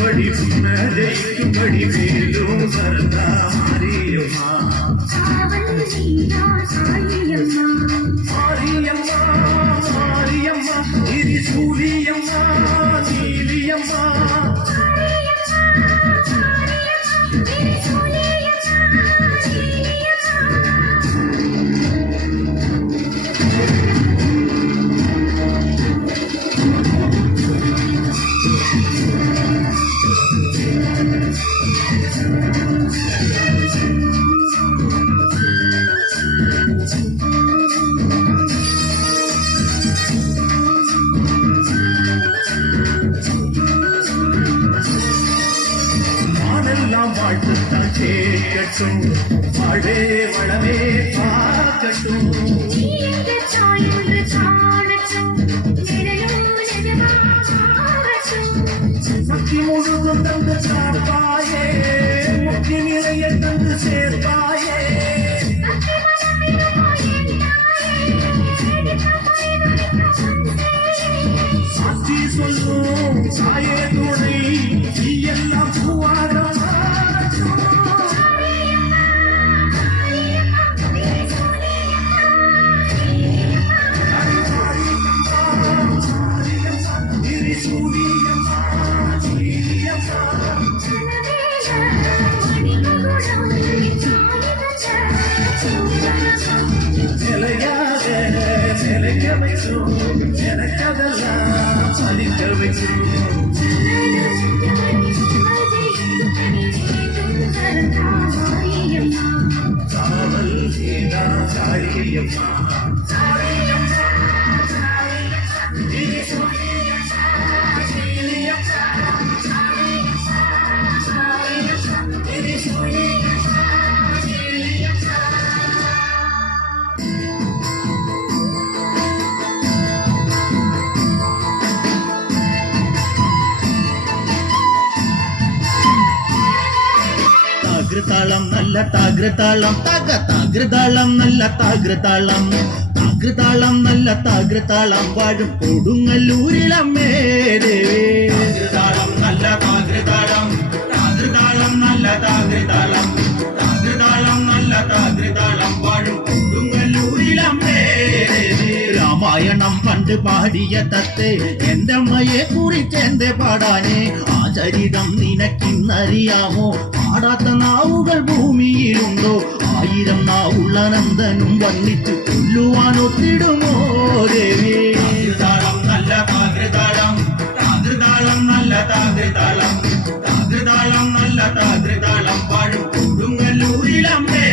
बड़ी बड़ी वेलू सरदा मारियम्मा मारियम्मा मारियम्मा त्रिशूलियम्मा नीलियम्मा वाड़े वड़वे मक्की मुझे तंग चापाए मुक्की निरय तंग से पाए साथी सोलो साये तुणी ये फुआरा താകൃതാളം നല്ല താകൃതാളം താകൃതാളം നല്ല താകൃതാളം താകൃതാളം നല്ല താകൃതാളം വാഴും കൊടുങ്ങല്ലൂരിലമ്മേ ദേവി താകൃതാളം നല്ല താകൃതാളം താകൃതാളം നല്ല താകൃതാളം താകൃതാളം നല്ല താകൃതാളം വാഴും കൊടുങ്ങല്ലൂരിലമ്മേ ദേവി രാമായണം പണ്ട് പാടിയ തത്തെ എന്റെ അമ്മയെ കുറിച്ച് എന്റെ പാടാനേ ആ ചരിതം നിനക്കിന്നറിയാമോ പാടാത്ത നാവുകൾ ഭൂമിയിലുണ്ടോ ആയിരം നാവുള്ള നന്ദനും വന്നിട്ട് കൊല്ലുവാനൊത്തിടുമോ ദേവി താകൃതാളം നല്ല താകൃതാളം താകൃതാളം നല്ല താകൃതാളം താകൃതാളം നല്ല താകൃതാളം വാഴും കൊടുങ്ങല്ലൂരിലമ്മേ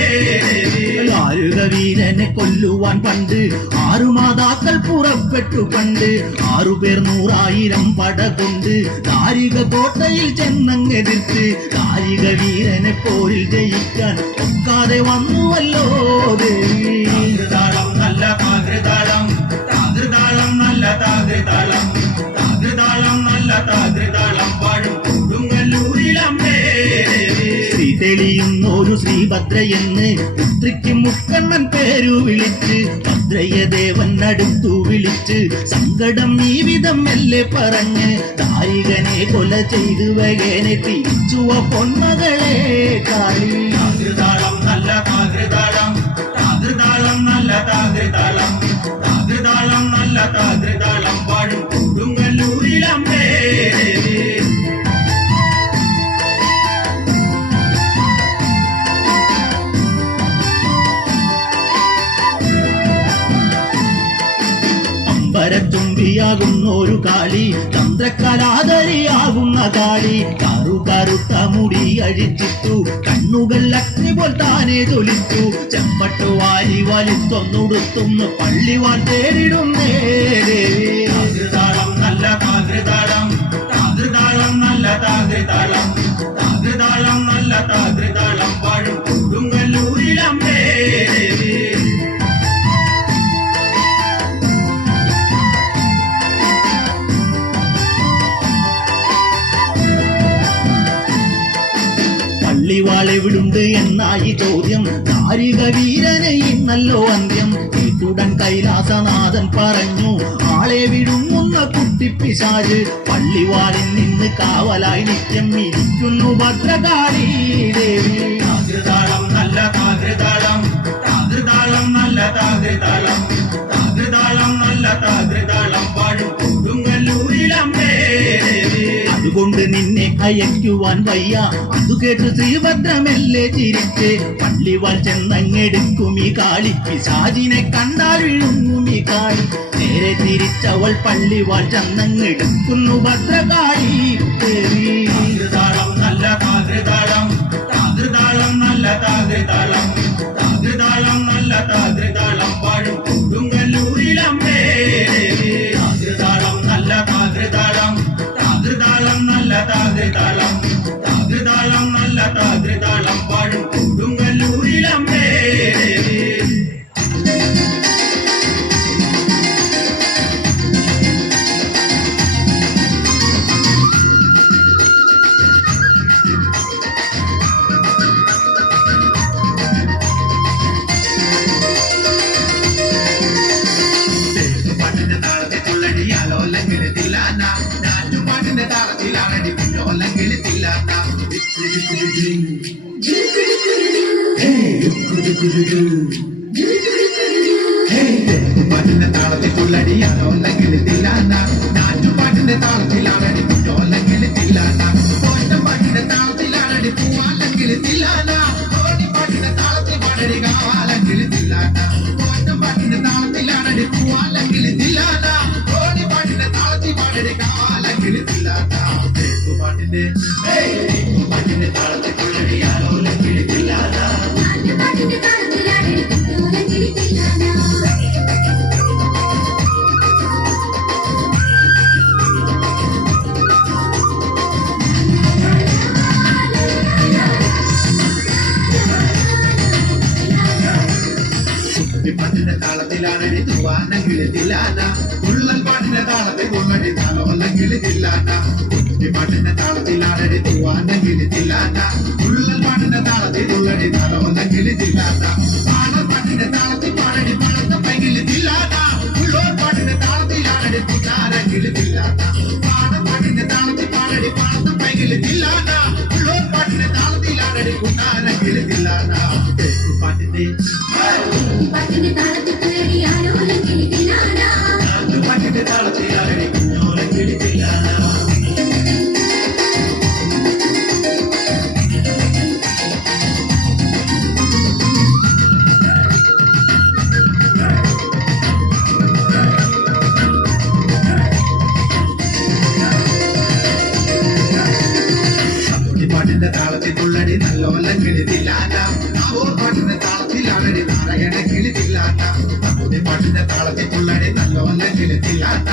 വീരനെ കൊല്ലുവാൻ പണ്ട് 6 മാതാക്കൾ പുറപ്പെട്ടു പണ്ട് 6 പേർ 100,000 പട കൊണ്ട് ദാരിക കോട്ടയിൽ ചെന്നങ്ങെതിർത്ത് ദാരിക വീരനെ പോരിൽ ജയിക്കാൻ ഒക്കാതെ വന്നുവല്ലോ ദേവി താകൃതാളം നല്ല താകൃതാളം താകൃതാളം നല്ല താകൃതാളം താകൃതാളം നല്ല താകൃതാളം വാഴും കൊടുങ്ങല്ലൂരിലമ്മേ തെളിയുന്നൊരു ശ്രീഭദ്രയെന്ന് പുത്രിക്ക് മുക്കണ്ണൻ പേരു വിളിച്ച് ഭദ്രയെ ദേവൻ അടുത്തു വിളിച്ച് സങ്കടം ഈ വിധം മെല്ലെ പറഞ്ഞ് ദാരികനെ കൊല ചെയ്ത് വകേനെ തിരിച്ചുവ പൊന്മകളെ കാളി താകൃതാളം നല്ല താകൃതാളം താകൃതാളം നല്ല താകൃതാളം താകൃതാളം നല്ല താകൃതാളം വാഴും കൊടുങ്ങല്ലൂരിലമ്മേ തുമ്പിയാകുന്ന ഒരു കാളി ചന്ദ്രകലാധരിയാകുന്ന കാളി കറുകറുത്ത മുടി അഴിച്ചിട്ടു കണ്ണുകൾ അഗ്നി പോൽ താനെ തൊലിച്ചു ചെമ്പട്ടു വാരി വലിത്തൊന്നുടുത്തുന്നു പള്ളിവാൻ തേടിടുന്നേ താകൃതാളം നല്ല താകൃതാളം താകൃതാളം നല്ല താകൃതാളം താകൃതാളം നല്ല താകൃതാളം വാഴും കൊടുങ്ങല്ലൂരിലമ്മേ പള്ളിവാളെവിടുണ്ട് എന്നായി ചോദ്യം ദാരിക വീരനെ ഇന്നല്ലോ അന്ത്യം കേട്ടുടൻ കൈലാസനാഥൻ പറഞ്ഞു ആളെ വിടുങ്ങുന്ന കുട്ടിപ്പിശാച് പള്ളിവാളിൽ നിന്ന് കാവലായി നിത്യം ഇരിക്കുന്നു ഭദ്രകാളി ദേവി താകൃതാളം നല്ല താകൃതാളം താകൃതാളം നല്ല താകൃതാളം താകൃതാളം നല്ല താകൃതാളം വാഴും കൊടുങ്ങല്ലൂരിലമ്മേ അതുകൊണ്ട് നിന്നെ അയക്കുവാൻ വയ്യ അതു കേട്ട് ശ്രീഭദ്രമെല്ലെ ചിരിച്ച് പള്ളിവാൾ ചെന്നങ്ങെടുക്കും ഈ കാളി പിശാചിനെ കണ്ടാൽ വിഴുങ്ങും ഈ കാളി നേരെ തിരിച്ചവൾ പള്ളിവാൾ ചെന്നങ്ങെടുക്കുന്നു ഭദ്രകാളി താകൃതാളം നല്ല താകൃതാളം താകൃതാളം നല്ല താകൃതാളം താകൃതാളം നല്ല താകൃതാളം വാഴും കൊടുങ്ങല്ലൂരിലമ്മേ താകൃതാളം നല്ല താകൃതാളം താകൃതാളം നല്ല താകൃതാളം താകൃതാളം നല്ല താകൃതാളം വാഴും കൊടുങ്ങല്ലൂരിലമ്മേ പാട്ടിന്റെ താളത്തെ കൊള്ളടിയാലോ അല്ലെങ്കിൽ തില്ലാന നാട്ടുപാട്ടിന്റെ താളത്തിലാണടി പിന്നോ അല്ലെങ്കിൽ തില്ലാന പാട്ടിന്റെ താളത്തെ കൊള്ളടിയാലോ അല്ലെങ്കിൽ തില്ലാന നാട്ടുപാട്ടിന്റെ താളത്തിലാണടി പിന്നോ അല്ലെങ്കിൽ തില്ലാന പാട്ടിന്റെ താളത്തിലാണടി പൂവാല്ലെങ്കിൽ തില്ലാന പാട്ടിന്റെ താളത്തിൽ പാടടി കാവാലെങ്കിൽ തില്ലാന പാട്ടിന്റെ താളത്തിലാണടി പൂവാലെങ്കിൽ തില്ലാന പാട്ടിന്റെ താളത്തിൽ പാടടി കാവാലെങ്കിൽ തില്ലാന പാട്ടിന്റെ പാട്ടിന്റെ താളത്തിൽ കൊള്ളടിയാലോ അല്ലെങ്കിൽ തില്ലാന പാട്ടിന്റെ താളത്തിലാണടി പൂവാലെങ്കിൽ തില്ലാന പാട്ടിന്റെ താളത്തിലാണടി തൂവാനെങ്കിൽ തില്ലാന തുള്ളൽ പാട്ടിന്റെ താളത്തിൽ കൊള്ളടി താളമല്ലെങ്കിൽ തില്ലാന പാട്ടിന്റെ താളത്തിലാണടി തൂവാനെങ്കിൽ തില്ലാന തുള്ളൽ പാട്ടിന്റെ താളത്തിൽ കൊള്ളടി താളമല്ലെങ്കിൽ തില്ലാന പാടൽ പാട്ടിന്റെ താളത്തിൽ പാടടി പാടത്തെ പൈകിൽ തില്ലാന ഉള്ളോർ പാട്ടിന്റെ താളത്തിലാണടി കുഞ്ഞാനെങ്കിൽ തില്ലാന പാടൽ പാട്ടിന്റെ താളത്തിൽ പാടടി പാടത്തെ പൈകിൽ തില്ലാന ഉള്ളോർ പാട്ടിന്റെ താളത്തിലാണടി കുഞ്ഞാനെങ്കിൽ തില്ലാന പാട്ടിന്റെ പാട്ടിന്റെ താളത്തിൽ തുള്ളടി ആലോലങ്കിൽ തില്ലാന പാട്ടിന്റെ താളത്തിലാണടി കുഞ്ഞോനെങ്കിൽ തില്ലാന പാട്ടിന്റെ താളത്തിൽ തുള്ളടി നല്ലോല കിളിതില്ലാന ഓ പാട്ടിന്റെ താളത്തിലാണടി നാരായണ കിളിതില്ലാന പാട്ടിന്റെ താളത്തിൽ തുള്ളടി നല്ലോല കിളിതില്ലാന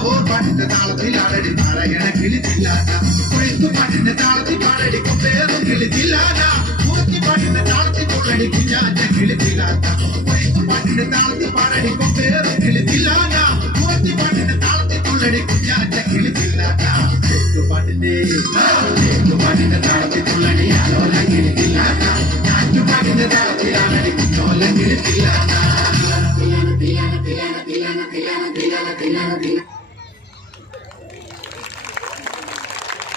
ഓ പാട്ടിന്റെ താളത്തിലാണടി നാരായണ കിളിതില്ലാന കൊയ്ത്തു പാട്ടിന്റെ താളത്തിൽ പാടടി കൊമ്പേറും കിളിതില്ലാന മൂർത്തി പാട്ടിന്റെ താളത്തിൽ തുള്ളടി കുഞ്ഞാറ്റ കിളിതില്ലാന കൊയ്ത്തു പാട്ടിന്റെ താളത്തിൽ പാടടി കൊമ്പേറും കിളിതില്ലാന മൂർത്തി പാട്ടിന്റെ താളത്തിൽ തുള്ളടി കുഞ്ഞാറ്റ കിളിതില്ലാന പാട്ടിന്റെ താളത്തിൽ തുള്ളടി ആലോല കിളിതില്ലാന പാട്ടിന്റെ താളത്തിലാണടി കുഞ്ഞോല കിളിതില്ലാന തില്ലാന തില്ലാന തില്ലാന തില്ലാന തില്ലാന തില്ലാന തില്ലാന